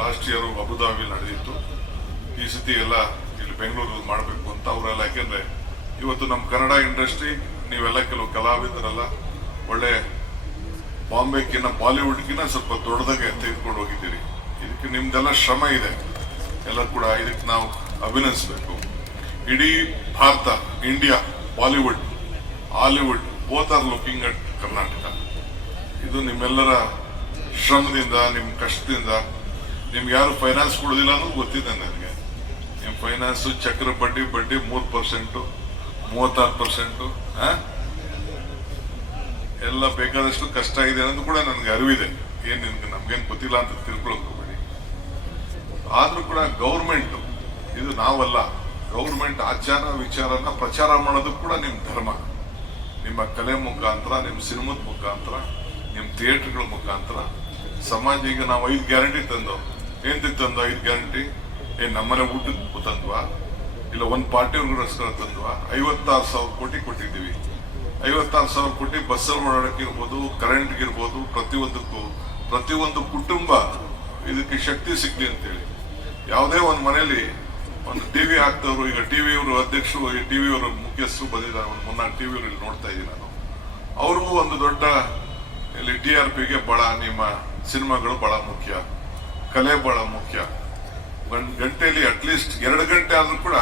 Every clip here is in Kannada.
ಲಾಸ್ಟ್ ಇಯರ್ ಅಬುದಾಬಿಲಿ ನಡೆದಿತ್ತು. ಈ ಸತಿ ಎಲ್ಲ ಇಲ್ಲಿ ಬೆಂಗಳೂರಲ್ಲಿ ಮಾಡಬೇಕು ಅಂತ ಅವರೆಲ್ಲ. ಯಾಕೆಂದ್ರೆ ಇವತ್ತು ನಮ್ಮ ಕನ್ನಡ ಇಂಡಸ್ಟ್ರಿ ನೀವೆಲ್ಲ ಕೆಲವು ಕಲಾವಿದರೆಲ್ಲ ಒಳ್ಳೆ ಬಾಂಬೆಗಿನ್ನ ಬಾಲಿವುಡ್ಗಿನ್ನ ಸ್ವಲ್ಪ ದೊಡ್ಡದಾಗೆ ತೆಗೆದುಕೊಂಡು ಹೋಗಿದ್ದೀರಿ. ಇದಕ್ಕೆ ನಿಮ್ದೆಲ್ಲ ಶ್ರಮ ಇದೆ, ಎಲ್ಲ ಕೂಡ ಇದಕ್ಕೆ ನಾವು ಅಭಿನಂದಿಸಬೇಕು. ಇಡೀ Bharat, India, Bollywood, Hollywood both are looking at Karnataka. ಇದು ನಿಮ್ಮೆಲ್ಲರ ಶ್ರಮದಿಂದ, ನಿಮ್ಮ ಕಷ್ಟದಿಂದ. ನಿಮ್ಗೆ ಯಾರು ಫೈನಾನ್ಸ್ ಕೊಡೋದಿಲ್ಲ ಅನ್ನೋದು ಗೊತ್ತಿದೆ ನನಗೆ. ನಿಮ್ಮ ಫೈನಾನ್ಸ್ ಚಕ್ರ ಬಡ್ಡಿ 3%, 36%, ಎಲ್ಲ ಬೇಕಾದಷ್ಟು ಕಷ್ಟ ಇದೆ ಅನ್ನೋದು ಕೂಡ ನನಗೆ ಅರಿವಿದೆ. ಏನ್ ನಮ್ಗೇನು ಗೊತ್ತಿಲ್ಲ ಅಂತ ತಿಳ್ಕೊಳಕ್ ಹೋಗ್ಬೇಡಿ. ಆದ್ರೂ ಕೂಡ ಗೌರ್ಮೆಂಟ್, ಇದು ನಾವಲ್ಲ, ಗೌರ್ಮೆಂಟ್ ಆಚಾರ ವಿಚಾರನ ಪ್ರಚಾರ ಮಾಡೋದು ಕೂಡ ನಿಮ್ಮ ಧರ್ಮ. ನಿಮ್ಮ ಕಲೆ ಮುಖಾಂತರ, ನಿಮ್ಮ ಸಿನಿಮಾದ ಮುಖಾಂತರ, ನಿಮ್ಮ ಥಿಯೇಟರ್ಗಳ ಮುಖಾಂತರ ಸಮಾಜ. ಈಗ ನಾವು 5 ಗ್ಯಾರಂಟಿ ತಂದು ಏನ್ ತಂದು 5 ಗ್ಯಾರಂಟಿ ನಮ್ಮನೆ ಊಟಕ್ಕೆ ತಂದ್ವಾ, ಇಲ್ಲ ಒಂದು ಪಾರ್ಟಿಯವ್ರಿಗೋಸ್ಕರ ತಂದ್ವಾ? 56,000 ಕೋಟಿ ಕೊಟ್ಟಿದ್ದೀವಿ. 56,000 ಕೋಟಿ ಬಸ್ಸಲ್ಲಿ ಓಡಾಡಕ್ಕಿರ್ಬೋದು, ಕರೆಂಟ್ಗಿರ್ಬೋದು, ಪ್ರತಿಯೊಂದು ಕುಟುಂಬ ಇದಕ್ಕೆ ಶಕ್ತಿ ಸಿಗ್ಲಿ ಅಂತೇಳಿ. ಯಾವುದೇ ಒಂದು ಮನೆಯಲ್ಲಿ ಒಂದು ಟಿವಿ ಹಾಕ್ತವ್ರು. ಈಗ ಟಿವಿಯವರು ಅಧ್ಯಕ್ಷರು, ಟಿವಿಯವರ ಮುಖ್ಯಸ್ಥರು ಬಂದಿದ್ದಾರೆ. ಒಂದು 3-4 ಟಿವಿಯವರು ಇಲ್ಲಿ ನೋಡ್ತಾ ಇದ್ದೀನಿ ನಾನು. ಅವ್ರಿಗೂ ಒಂದು ದೊಡ್ಡ ಇಲ್ಲಿ TRPಗೆ ಬಹಳ ನಿಮ್ಮ ಸಿನಿಮಾಗಳು ಬಹಳ ಮುಖ್ಯ, ಕಲೆ ಬಹಳ ಮುಖ್ಯ. 1 ಗಂಟೆಯಲ್ಲಿ ಅಟ್ಲೀಸ್ಟ್ 2 ಗಂಟೆ ಆದ್ರೂ ಕೂಡ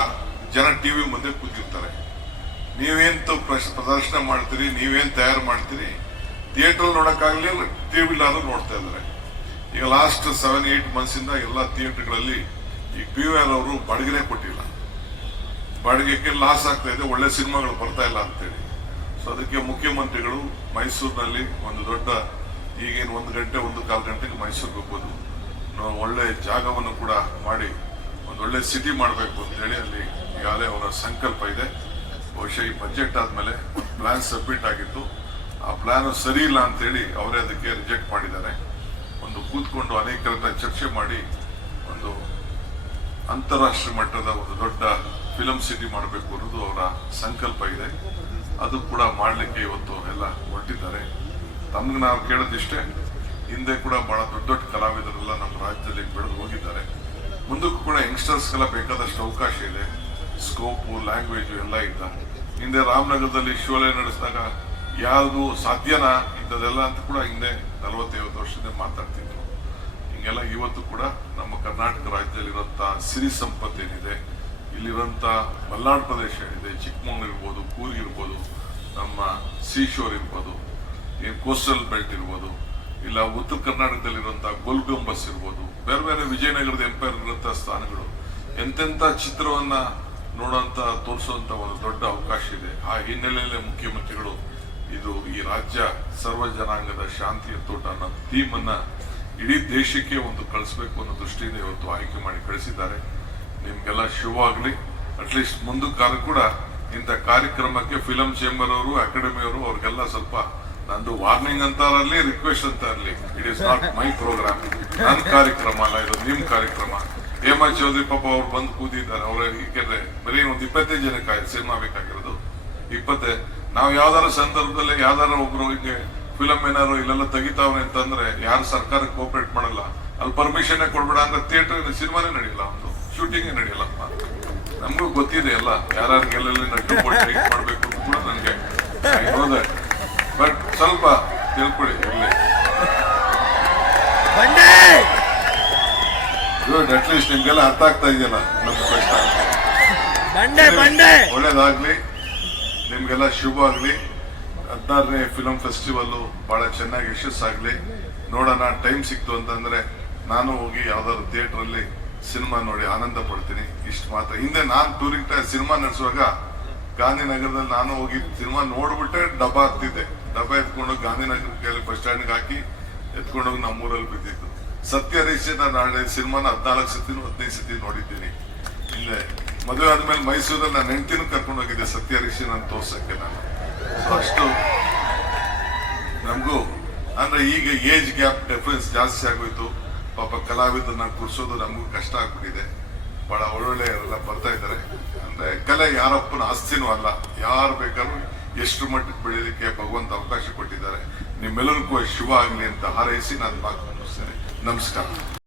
ಜನ ಟಿವಿ ಮುಂದೆ ಕೂತಿರ್ತಾರೆ. ನೀವೇನ್ ಪ್ರದರ್ಶನ ಮಾಡ್ತೀರಿ, ನೀವೇನ್ ತಯಾರು ಮಾಡ್ತೀರಿ, ಥಿಯೇಟರ್ ನೋಡಕ್ಕಾಗ್ಲಿ, ಟಿವಿಲಾದ್ರೂ ನೋಡ್ತಾ ಇದ್ದಾರೆ. ಈಗ ಲಾಸ್ಟ್ 7-8 ಮಂತ್ಸ್ ಇಂದ ಎಲ್ಲ ಥಿಯೇಟರ್ಗಳಲ್ಲಿ ಈ PVR ಅವರು ಬಾಡಿಗೆನೇ ಕೊಟ್ಟಿಲ್ಲ. ಬಾಡಿಗೆಗೆ ಲಾಸ್ ಆಗ್ತಾ ಇದೆ, ಒಳ್ಳೆ ಸಿನಿಮಾಗಳು ಬರ್ತಾ ಇಲ್ಲ ಅಂತೇಳಿ. ಸೊ ಅದಕ್ಕೆ ಮುಖ್ಯಮಂತ್ರಿಗಳು ಮೈಸೂರಿನಲ್ಲಿ ಒಂದು ದೊಡ್ಡ, ಈಗೇನು 1 ಗಂಟೆ 1-1/4 ಗಂಟೆಗೆ ಮೈಸೂರಿಗೆ ಹೋಗ್ಬೋದು, ಒಳ್ಳೆ ಜಾಗವನ್ನು ಕೂಡ ಮಾಡಿ ಒಂದು ಒಳ್ಳೆ ಸಿಟಿ ಮಾಡಬೇಕು ಅಂತ ಹೇಳಿ ಅಲ್ಲಿ ಈಗಾಗಲೇ ಅವರ ಸಂಕಲ್ಪ ಇದೆ. ಬಹುಶಃ ಈ ಬಜೆಟ್ ಆದ್ಮೇಲೆ ಪ್ಲಾನ್ ಸಬ್ಮಿಟ್ ಆಗಿತ್ತು. ಆ ಪ್ಲಾನ್ ಸರಿ ಇಲ್ಲ ಅಂತೇಳಿ ಅವರೇ ಅದಕ್ಕೆ ರಿಜೆಕ್ಟ್ ಮಾಡಿದ್ದಾರೆ. ಒಂದು ಕೂತ್ಕೊಂಡು ಅನೇಕರ ಚರ್ಚೆ ಮಾಡಿ ಒಂದು ಅಂತಾರಾಷ್ಟ್ರೀಯ ಮಟ್ಟದ ಒಂದು ದೊಡ್ಡ ಫಿಲಂ ಸಿಟಿ ಮಾಡಬೇಕು ಅನ್ನೋದು ಅವರ ಸಂಕಲ್ಪ ಇದೆ. ಅದು ಕೂಡ ಮಾಡಲಿಕ್ಕೆ ಇವತ್ತು ಎಲ್ಲ ಹೊರಟಿದ್ದಾರೆ. ತಮ್ಗೆ ನಾವು ಕೇಳೋದಿಷ್ಟೇ, ಹಿಂದೆ ಕೂಡ ಬಹಳ ದೊಡ್ಡ ಕಲಾವಿದರೆಲ್ಲ ನಮ್ಮ ರಾಜ್ಯದಲ್ಲಿ ಬೆಳೆದು ಹೋಗಿದ್ದಾರೆ. ಮುಂದಕ್ಕೂ ಕೂಡ ಯಂಗ್ಸ್ಟರ್ಸ್ಗೆಲ್ಲ ಬೇಕಾದಷ್ಟು ಅವಕಾಶ ಇದೆ, ಸ್ಕೋಪು, ಲ್ಯಾಂಗ್ವೇಜು ಎಲ್ಲ ಇದ್ದ. ಹಿಂದೆ ರಾಮನಗರದಲ್ಲಿ ಶೋಲೆ ನಡೆಸಿದಾಗ ಯಾವುದು ಸಾಧ್ಯನಾ ಇಂಥದೆಲ್ಲ ಅಂತ ಕೂಡ ಹಿಂದೆ 40-50 ವರ್ಷದಿಂದ ಮಾತಾಡ್ತಿದ್ರು. ಹಿಂಗೆಲ್ಲ ಇವತ್ತು ಕೂಡ ನಮ್ಮ ಕರ್ನಾಟಕ ರಾಜ್ಯದಲ್ಲಿರುವಂತಹ ಸಿರಿ ಸಂಪತ್ತೇನಿದೆ, ಇಲ್ಲಿರುವಂತ ಮಲೆನಾಡು ಪ್ರದೇಶ ಏನಿದೆ, ಚಿಕ್ಕಮಗಳೂರು ಇರ್ಬೋದು, ಕೂರ್ಗ್ ಇರ್ಬೋದು, ನಮ್ಮ ಸೀಶೋರ್ ಇರ್ಬೋದು, ಕೋಸ್ಟಲ್ ಬೆಲ್ಟ್ ಇರ್ಬೋದು, ಇಲ್ಲ ಉತ್ತರ ಕರ್ನಾಟಕದಲ್ಲಿರುವಂತಹ ಗೋಲ್ಗುಂಬಸ್ ಇರ್ಬೋದು, ಬೇರೆ ಬೇರೆ ವಿಜಯನಗರದ ಎಂಪೈರ್ ಇರುವಂತಹ ಸ್ಥಾನಗಳು, ಎಂತೆಂಥ ಚಿತ್ರವನ್ನ ನೋಡುವಂತ ತೋರಿಸುವಂತ ಒಂದು ದೊಡ್ಡ ಅವಕಾಶ ಇದೆ. ಆ ಹಿನ್ನೆಲೆಯಲ್ಲೇ ಮುಖ್ಯಮಂತ್ರಿಗಳು ಇದು ಈ ರಾಜ್ಯ ಸರ್ವ ಜನಾಂಗದ ಶಾಂತಿಯ ತೋಟ ಅನ್ನೋ ಥೀಮ್ ಅನ್ನ ಇಡೀ ದೇಶಕ್ಕೆ ಒಂದು ಕಳಿಸ್ಬೇಕು ಅನ್ನೋ ದೃಷ್ಟಿಯಿಂದ ಇವತ್ತು ಆಯ್ಕೆ ಮಾಡಿ ಕಳಿಸಿದ್ದಾರೆ. ನಿಮ್ಗೆಲ್ಲ ಶುಭವಾಗ್ಲಿ. ಅಟ್ಲೀಸ್ಟ್ ಮುಂದಕ್ಕಾದ್ರೂ ಕೂಡ ಇಂಥ ಕಾರ್ಯಕ್ರಮಕ್ಕೆ ಫಿಲಂ ಚೇಂಬರ್ ಅವರು, ಅಕಾಡೆಮಿಯವರು, ಅವ್ರಿಗೆಲ್ಲ ಸ್ವಲ್ಪ ನಂದು ವಾರ್ನಿಂಗ್ ಅಂತ ಇರಲಿ, ರಿಕ್ವೆಸ್ಟ್ ಅಂತ ಇರಲಿ, it is not my programme, ನನ್ನ ಕಾರ್ಯಕ್ರಮ ಅಲ್ಲ ಇದು, ನಿಮ್ ಕಾರ್ಯಕ್ರಮ. ಹೇಮಾ ಚೌಧರಿ ಪಾಪ ಅವ್ರು ಬಂದು ಕೂತಿದ್ದಾರೆ. ಅವ್ರ ಯಾಕೆಂದ್ರೆ ಬರೀ ಒಂದು 25 ಜನಕ್ಕೆ ಸಿನಿಮಾ ಬೇಕಾಗಿರೋದು. 20 ನಾವು ಯಾವ್ದಾರ ಸಂದರ್ಭದಲ್ಲಿ ಯಾವ್ದಾರ ಒಬ್ರು ಹಿಂಗೆ ಫಿಲಂ ಏನಾರು ಇಲ್ಲೆಲ್ಲ ತೆಗಿತಾವ್ರೆ ಅಂತಂದ್ರೆ ಯಾರು ಸರ್ಕಾರಕ್ಕೆ ಕೋಪರೇಟ್ ಮಾಡಲ್ಲ, ಅಲ್ಲಿ ಪರ್ಮಿಷನ್ ಕೊಡ್ಬೇಡ ಅಂದ್ರೆ ಥಿಯೇಟರ್ ಸಿನಿಮಾನೇ ನಡೆಯಲ್ಲ, ಒಂದು ಶೂಟಿಂಗೇ ನಡೆಯಲ್ಲಪ್ಪ. ನಮಗೂ ಗೊತ್ತಿದೆ ಎಲ್ಲ, ಯಾರ್ಯಾರಿಗೆಲ್ಲ ನಟ್ಟು ಮಾಡ್ಬೇಕು ಅಂತ ಕೂಡ ನನಗೆ ಹೋದೆ. ಬಟ್ ಸ್ವಲ್ಪ ತಿಳ್ಕೊಳ್ಳಿ ಇರ್ಲಿ. ಗುಡ್, ಅಟ್ಲೀಸ್ಟ್ ನಿಮ್ಗೆಲ್ಲ ಅರ್ಥ ಆಗ್ತಾ ಇದೆಯಲ್ಲ ನಮ್ಮ ಕಷ್ಟ. ಒಳ್ಳೇದಾಗ್ಲಿ, ನಿಮ್ಗೆಲ್ಲ ಶುಭ ಆಗ್ಲಿ. 16ನೇ ಫಿಲಂ ಫೆಸ್ಟಿವಲ್ ಬಹಳ ಚೆನ್ನಾಗಿ ಯಶಸ್ಸಾಗ್ಲಿ. ನೋಡೋಣ, ಟೈಮ್ ಸಿಕ್ತು ಅಂತಂದ್ರೆ ನಾನು ಹೋಗಿ ಯಾವ್ದಾದ್ರು ಥಿಯೇಟರ್ ಅಲ್ಲಿ ಸಿನಿಮಾ ನೋಡಿ ಆನಂದ ಪಡ್ತೀನಿ. ಇಷ್ಟು ಮಾತ್ರ. ಹಿಂದೆ ನಾನು ಟೂರಿಂಗ್ ಸಿನಿಮಾ ನಡೆಸುವಾಗ ಗಾಂಧಿನಗರದಲ್ಲಿ ನಾನು ಹೋಗಿ ಸಿನಿಮಾ ನೋಡ್ಬಿಟ್ಟೆ ಡಬ್ಬ ಹಾಕ್ತಿದ್ದೆ. ಡಬ್ಬ ಎತ್ಕೊಂಡು ಗಾಂಧಿನಗರ ಬಸ್ ಸ್ಟ್ಯಾಂಡ್ಗೆ ಹಾಕಿ ಎತ್ಕೊಂಡೋಗಿ ನಮ್ಮೂರಲ್ಲಿ ಬಿದ್ದಿತ್ತು. ಸತ್ಯ ಹರೀಶ್ ನಾಳೆ ಸಿನಿಮಾನ 14 ಸತಿ 15 ಸತಿ ನೋಡಿದ್ದೀನಿ. ಹಿಂದೆ ಮದುವೆ ಆದ್ಮೇಲೆ ಮೈಸೂರಲ್ಲಿ ನಾನು ಹೆಂಡತಿನೂ ಕರ್ಕೊಂಡು ಹೋಗಿದ್ದೆ ಸತ್ಯ ಹರೀಶ್ ನಾನು ತೋರ್ಸಕ್ಕೆ. ನಾನು ಅಷ್ಟು ನಮಗೂ ಅಂದ್ರೆ ಈಗ ಏಜ್ ಗ್ಯಾಪ್ ಡಿಫರೆನ್ಸ್ ಜಾಸ್ತಿ ಆಗೋಯ್ತು. ಪಾಪ ಕಲಾವಿದರನ್ನ ಕೂರಿಸೋದು ನಮಗೂ ಕಷ್ಟ ಆಗ್ಬಿಟ್ಟಿದೆ. ಬಹಳ ಒಳ್ಳೊಳ್ಳೆ ಎಲ್ಲ ಬರ್ತಾ ಇದ್ದಾರೆ. ಅಂದ್ರೆ ಕಲೆ ಯಾರಪ್ಪನ ಆಸ್ತಿನೂ ಅಲ್ಲ, ಯಾರು ಬೇಕಾದ್ರೂ ಎಷ್ಟು ಮಟ್ಟಕ್ಕೆ ಬೆಳೀಲಿಕ್ಕೆ ಭಗವಂತ ಅವಕಾಶ ಕೊಟ್ಟಿದ್ದಾರೆ. ನಿಮ್ಮೆಲ್ಲರಿಗೂ ಶುಭ ಆಗ್ಲಿ ಅಂತ ಹಾರೈಸಿ ನಾನು ಮಾತು ಮುಗಿಸ್ತೇನೆ. ನಮಸ್ಕಾರ.